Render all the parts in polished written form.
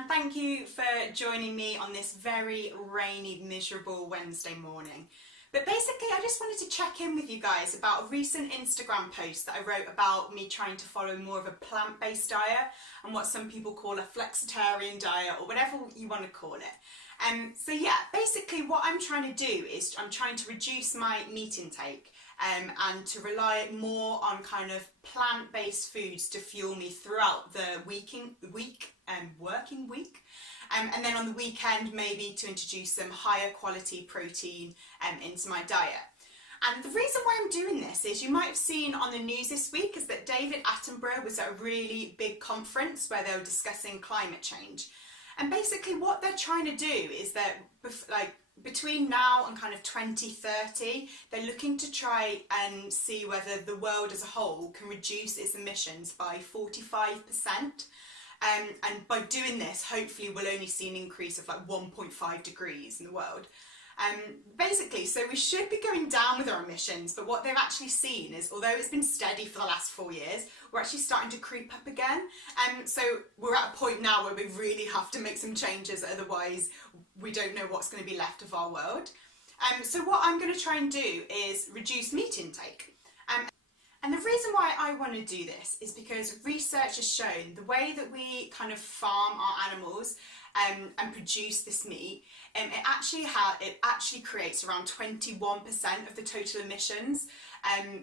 and thank you for joining me on this very rainy, miserable Wednesday morning. But basically I just wanted to check in with you guys about a recent Instagram post that I wrote about me trying to follow more of a plant-based diet and what some people call a flexitarian diet, or whatever you want to call it. So yeah, basically what I'm trying to do is I'm trying to reduce my meat intake and to rely more on kind of plant-based foods to fuel me throughout the working week. And then on the weekend maybe to introduce some higher quality protein into my diet. And the reason why I'm doing this is, you might have seen on the news this week, is that David Attenborough was at a really big conference where they were discussing climate change. And basically what they're trying to do is that, like, between now and kind of 2030, they're looking to try and see whether the world as a whole can reduce its emissions by 45%. And by doing this, hopefully we'll only see an increase of like 1.5 degrees in the world. Basically, so we should be going down with our emissions, but what they've actually seen is, although it's been steady for the last 4 years, we're actually starting to creep up again. So we're at a point now where we really have to make some changes, otherwise we don't know what's going to be left of our world. So what I'm going to try and do is reduce meat intake. And the reason why I want to do this is because research has shown the way that we kind of farm our animals and produce this meat, it actually creates around 21% of the total emissions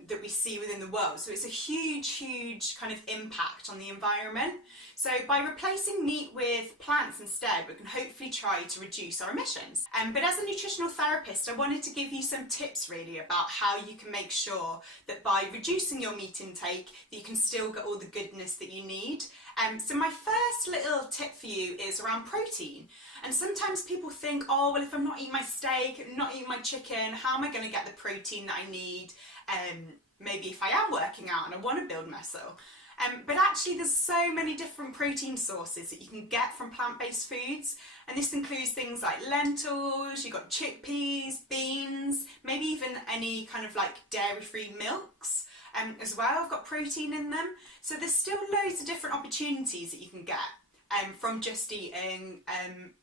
that we see within the world. So it's a huge kind of impact on the environment. So by replacing meat with plants instead, we can hopefully try to reduce our emissions. But as a nutritional therapist, I wanted to give you some tips really about how you can make sure that by reducing your meat intake, that you can still get all the goodness that you need. So my first little tip for you is around protein. And sometimes people think, oh, well, if I'm not eating my steak, I'm not eating my chicken, how am I going to get the protein that I need? Maybe if I am working out and I want to build muscle. But actually there's so many different protein sources that you can get from plant-based foods, and this includes things like lentils, you've got chickpeas, beans, maybe even any kind of like dairy-free milks as well have got protein in them. So there's still loads of different opportunities that you can get from just eating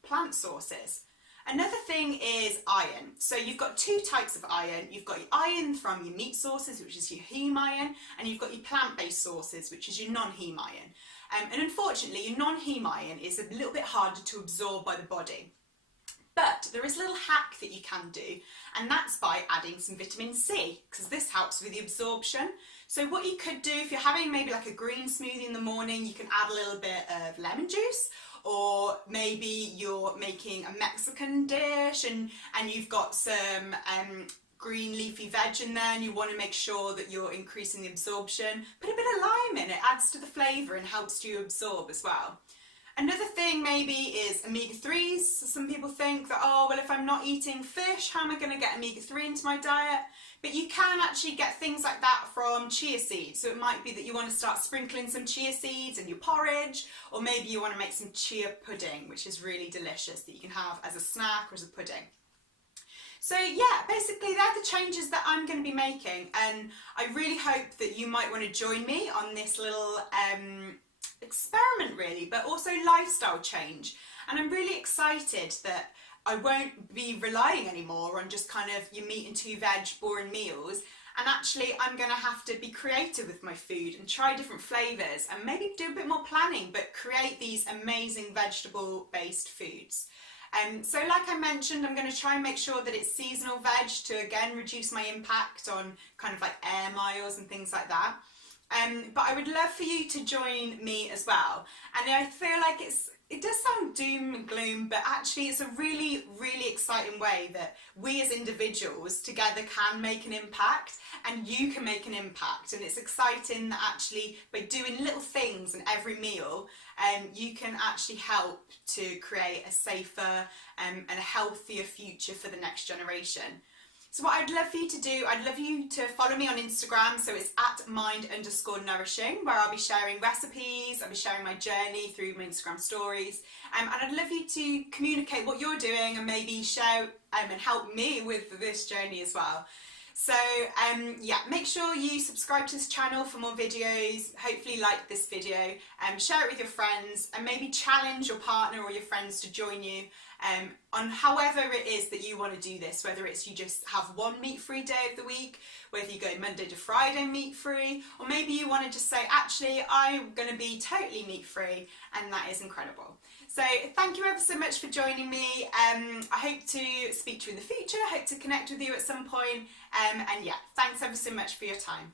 plant sources. Another thing is iron. So you've got two types of iron. You've got your iron from your meat sources, which is your heme iron, and you've got your plant-based sources, which is your non-heme iron. And unfortunately, your non-heme iron is a little bit harder to absorb by the body. But there is a little hack that you can do, and that's by adding some vitamin C, because this helps with the absorption. So what you could do, if you're having maybe like a green smoothie in the morning, you can add a little bit of lemon juice. Or maybe you're making a Mexican dish and you've got some green leafy veg in there and you want to make sure that you're increasing the absorption. Put a bit of lime in, it adds to the flavour and helps you absorb as well. Another thing maybe is omega-3s. So some people think that, oh, well, if I'm not eating fish, how am I going to get omega-3 into my diet? But you can actually get things like that from chia seeds. So it might be that you want to start sprinkling some chia seeds in your porridge, or maybe you want to make some chia pudding, which is really delicious, that you can have as a snack or as a pudding. So yeah, basically they're the changes that I'm going to be making, and I really hope that you might want to join me on this little experiment really, but also lifestyle change. And I'm really excited that I won't be relying anymore on just kind of your meat and two veg boring meals, and actually I'm going to have to be creative with my food and try different flavours and maybe do a bit more planning, but create these amazing vegetable based foods. So like I mentioned, I'm going to try and make sure that it's seasonal veg to again reduce my impact on kind of like air miles and things like that. But I would love for you to join me as well. And I feel like it does sound doom and gloom, but actually it's a really exciting way that we as individuals together can make an impact, and you can make an impact. And it's exciting that actually by doing little things in every meal, you can actually help to create a safer and a healthier future for the next generation. So what I'd love for you to do, I'd love you to follow me on Instagram, so it's @mind_nourishing, where I'll be sharing recipes, I'll be sharing my journey through my Instagram stories, and I'd love you to communicate what you're doing and maybe share and help me with this journey as well. So yeah, make sure you subscribe to this channel for more videos, hopefully like this video, share it with your friends, and maybe challenge your partner or your friends to join you on however it is that you want to do this, whether it's you just have one meat-free day of the week, whether you go Monday to Friday meat-free, or maybe you want to just say, actually, I'm going to be totally meat-free, and that is incredible. So thank you ever so much for joining me. I hope to speak to you in the future, I hope to connect with you at some point, and yeah, thanks ever so much for your time.